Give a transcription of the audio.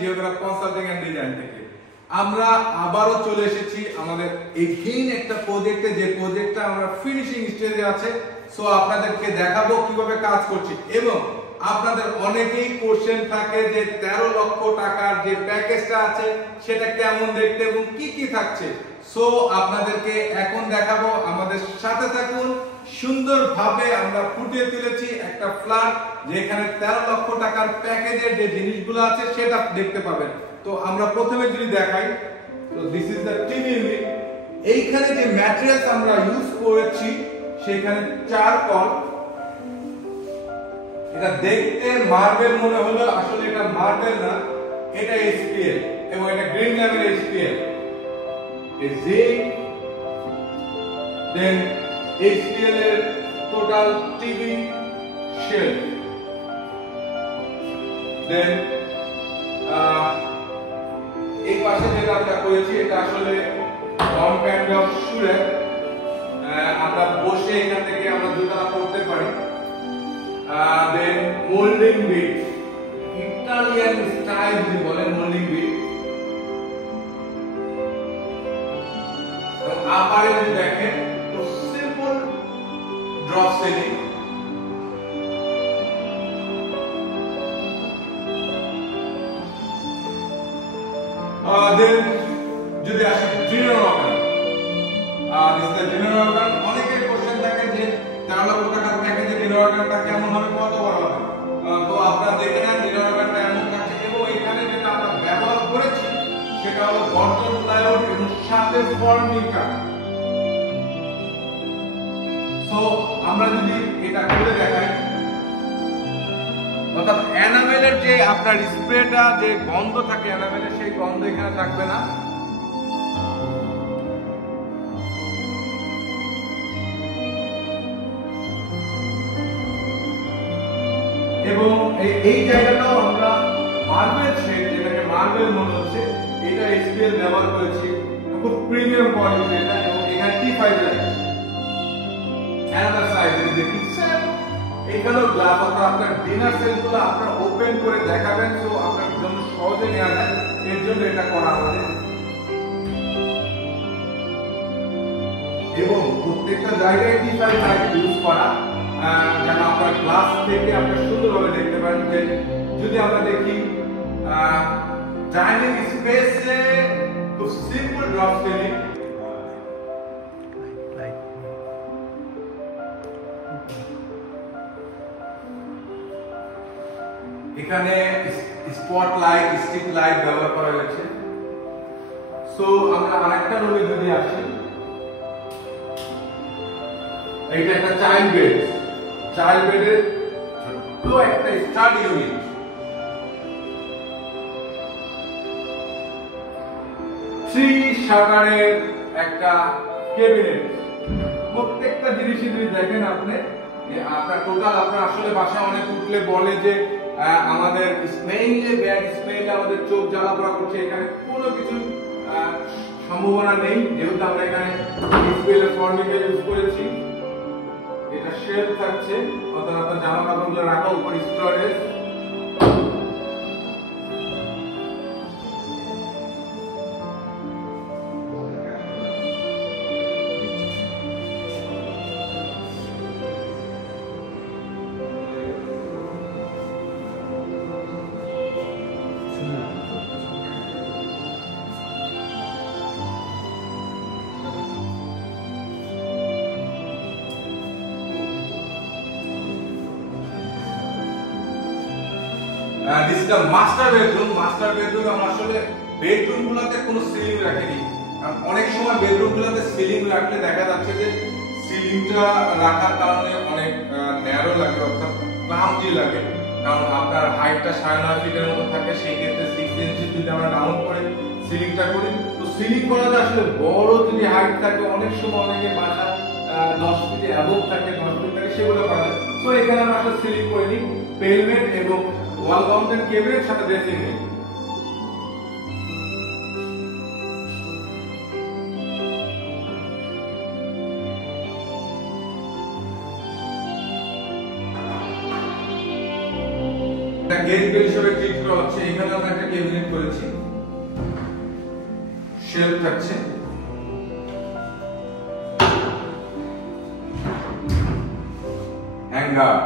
জিওগ্রাফ consulting end design থেকে আমরা আবারও চলে এসেছি আমাদের এগেইন একটা প্রজেক্টে, যে প্রজেক্টটা আমরা ফিনিশিং স্টেজে আছে। সো আপনাদেরকে দেখাবো কিভাবে কাজ করছি, এবং আপনাদের অনেকেই কোশ্চেন থাকে যে 13 লক্ষ টাকার যে প্যাকেজটা আছে সেটা কেমন দেখতে এবং কি কি থাকছে। সো আপনাদেরকে এখন দেখাবো, আমাদের সাথে থাকুন। সুন্দরভাবে আমরা ফুটিয়ে তুলেছি একটা ফ্ল্যাট, যেখানে 13 লক্ষ টাকার প্যাকেজের যে জিনিসগুলো আছে সেটা দেখতে পাবেন। তো আমরা প্রথমে যদি দেখাই, তো this is the TV unit. এইখানে যে ম্যাটেরিয়ালস আমরা ইউজ করেছি সেখানে চারকোল। এটা দেখতে মার্বেল মনে হলো, আসলে এটা মার্বেল না, এটা এসপিএল, এবং এটা গ্রিন লেভেল এসপিএল। দেন এসপিএল এর টোটাল টিভি শেলফ। দেন এই পাশে যেটা আমরা করেছি এটা আসলে ওয়ান কাইন্ড অফ শু র‍্যাক, আমরা বসে এখান থেকে আমরা জুতা পরতে পারি। দেন মোল্ডিং বিট, ইটালিয়ান স্টাইল যদি বলেন মোল্ডিং বিট। এবং আপারে যদি দেখেন তো সিম্পল ড্রপ সিলিং। দেন যদি আসি dinner organ, this is the dinner organ. অনেকের কোশ্চেন থাকে যে 13 লক্ষ টাকার প্যাকেজে ডিনার অর্গানটা কেমন হবে, কত বড় হবে। তো আপনারা দেখে নেন ডিনার অর্গানটা এমন থাকছে, এবং এখানে যেটা আমরা ব্যবহার করেছি সেটা হলো গর্জন প্লাইউড এবং সাথে ফর্মিকা। সো আমরা যদি এটা করে দেখাই, অর্থাৎ এনামেলের যে আপনার স্প্রেটা, যে গন্ধ থাকে এনামেলের, সেই গন্ধ এখানে থাকবে না। এবং এই জায়গাটাও আমরা মার্বেল শেড, যেটাকে মার্বেল মনে হচ্ছে, এটা এসপিএল ব্যবহার করেছি, খুব প্রিমিয়াম কোয়ালিটি এটা। এবং এখানে T5 লাইট। অ্যানাদার সাইড যদি দেখি, এখানেও গ্লাস, অর্থাৎ আপনার ডিনার সেটগুলো আপনারা ওপেন করে দেখাবেন, সো আপনার জন্য সহজে নেওয়া যায়, এর জন্য এটা করা আমাদের। এবং প্রত্যেকটা জায়গায় T5 লাইট ইউজ করা, যেন আপনার গ্লাস থেকে আপনারা সুন্দরভাবে দেখতে পারেন। যে যদি আমরা দেখি ডাইনিং স্পেসে খুব সিম্পল ড্রপ সিলিং। এখানে স্পট লাইট, স্ট্রিট লাইট ব্যবহার করা হয়েছে। সো আমরা আরেকটা রুমে যদি আসি, এটা একটা চাইল্ড বেড। চাইল্ড বেডের ছোট্ট একটা স্টাডি ইউনিট। থ্রি শাটারের একটা ক্যাবিনেট। প্রত্যেকটা জিনিসই যদি দেখেন আপনি, আপনার টোটাল, আপনার আসলে বাসায় অনেক উঠলে বলে যে আমাদের স্মেইলে, ব্যাড স্মেইলে আমাদের চোখ জ্বালা পোড়া করছে। এখানে কোনো কিছু সম্ভাবনা নেই, যেহেতু আমরা এখানে এসপিএল ফর্মিকা ইউজ করেছি। এটা শেলফ থাকছে, অর্থাৎ আপনার জামা কাপড়গুলো রাখা, উপর storage. This is the master bedroom. Master bedroom আমরা আসলে বেডরুমগুলোতে কোনো সিলিং রাখিনি, কারণ অনেক সময় বেডরুমগুলোতে সিলিং রাখলে দেখা যাচ্ছে যে সিলিংটা রাখার কারণে অনেক ন্যারো লাগে, অর্থাৎ ক্লামজি লাগে। কারণ আপনার হাইটটা 9.5 ফিটের মতো থাকে, সেই ক্ষেত্রে 6 ইঞ্চি যদি আমরা ডাউন করে সিলিংটা করি, তো সিলিং করাটা আসলে বড় যদি হাইট থাকে, অনেক সময় অনেকে বাসা 10 ফিট অ্যাবভ থাকে, 10 ফিট থাকে, সেগুলো করা যায়। সো এখানে আমরা আসলে সিলিং করিনি, পেলমেট এবং ওয়াল মাউন্টেড কেবিনের সাথে ড্রেসিং নেই। গেট বেড হিসেবে ট্রিট করা হচ্ছে এখানে আমরা একটা ক্যাবিনেট করেছি, শেলফ থাকছে, হ্যাঙ্গার